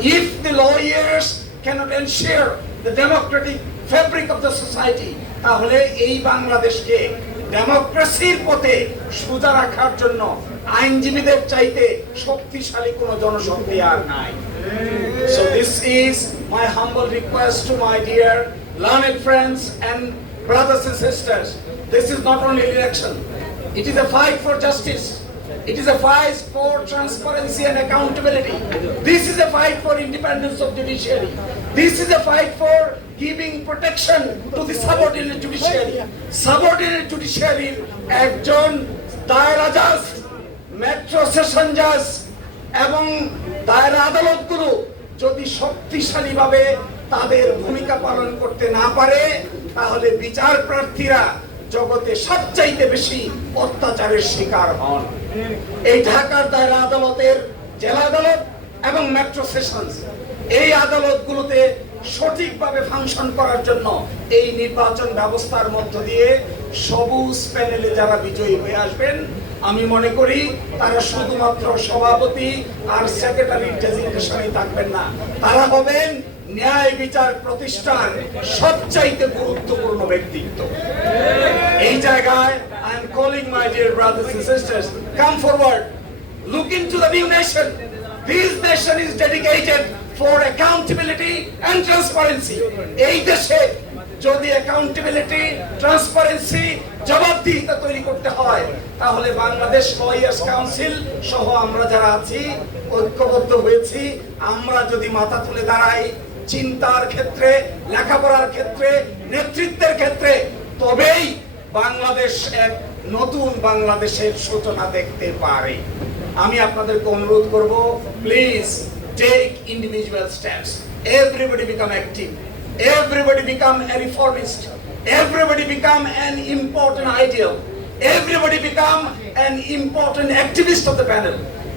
If the lawyers cannot ensure the democratic fabric of the society, তাহলে এই বাংলাদেশকে ডেমোক্রেসির পথে সোজা রাখার জন্য আইনজীবীদের চাইতে শক্তিশালী কোনো জনশক্তি আর নাই। So this is my humble request to my dear learned friends and brothers and sisters. This is not only election, it is a fight for justice. It is a fight for transparency and accountability. This is a fight for independence of judiciary. This is a fight for giving protection to the subordinate judiciary. Subordinate judiciary একজন দায়রা জাজ, metro session জাজ এবং দায়রা আদালতগুলো যদি শক্তিশালীভাবে তাদের ভূমিকা পালন করতে না পারে, তাহলে বিচার প্রার্থীরা জগতে সবচাইতে বেশি অত্যাচারের শিকার হন। এই ঢাকার দায়রা আদালতের জেলা আদালত এবং মেট্রো সেশনস, এই আদালতগুলোতে সঠিকভাবে ফাংশন করার জন্য এই নির্বাচন ব্যবস্থার মধ্য দিয়ে সবুজ প্যানেলে যারা বিজয়ী হয়ে আসবেন, আমি মনে করি তারা শুধুমাত্র সভাপতি আর সেক্রেটারি ডেজিগনেশনে থাকবেন না, তারা হবেন ন্যায় বিচার প্রতিষ্ঠার সবচাইতে গুরুত্বপূর্ণ ব্যক্তিত্ব। এই জায়গায় I am calling my dear brothers and sisters, come forward, look into the new nation. This nation is dedicated for accountability and transparency. এই দেশে যদি accountability, transparency, জবাবদিহিতা তৈরি করতে হয়, তাহলে বাংলাদেশ লয়ার্স কাউন্সিল সহ আমরা যারা আছি ঐক্যবদ্ধ হয়েছি, আমরা যদি মাথা তুলে দাঁড়াই চিন্তার ক্ষেত্রে, লেখাপড়ার ক্ষেত্রে, নেতৃত্বের ক্ষেত্রে, তবেই বাংলাদেশ এক নতুন বাংলাদেশের সূচনা দেখতে পারে। আমি আপনাদেরকে অনুরোধ করব, please take individual steps. Everybody become active. Everybody become a reformist. Everybody become an important ideal. Everybody become an important activist of the panel.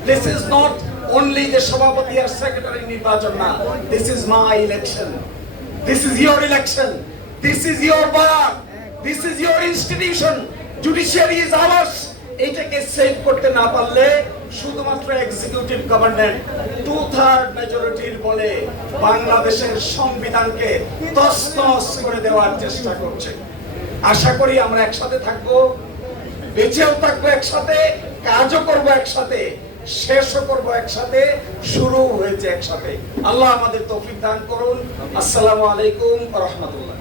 This is not only the Shabapati or Secretary Nirbachan na. This is my election. This is your election. This is your bar. This is your institution. Judiciary is ours. এটাকে save করতে না পারলে শুধুমাত্র executive government 2/3 মেজরিটির বলে বাংলাদেশের সংবিধানকে তছনছ করে দেওয়ার চেষ্টা করছে। আশা করি আমরা একসাথে থাকবো, বেঁচেও থাকবো একসাথে, কাজও করবো একসাথে, শেষও করবো একসাথে, শুরু হয়েছে একসাথে। আল্লাহ আমাদের তৌফিক দান করুন। আসসালামু আলাইকুম ওয়া রাহমাতুল্লাহ।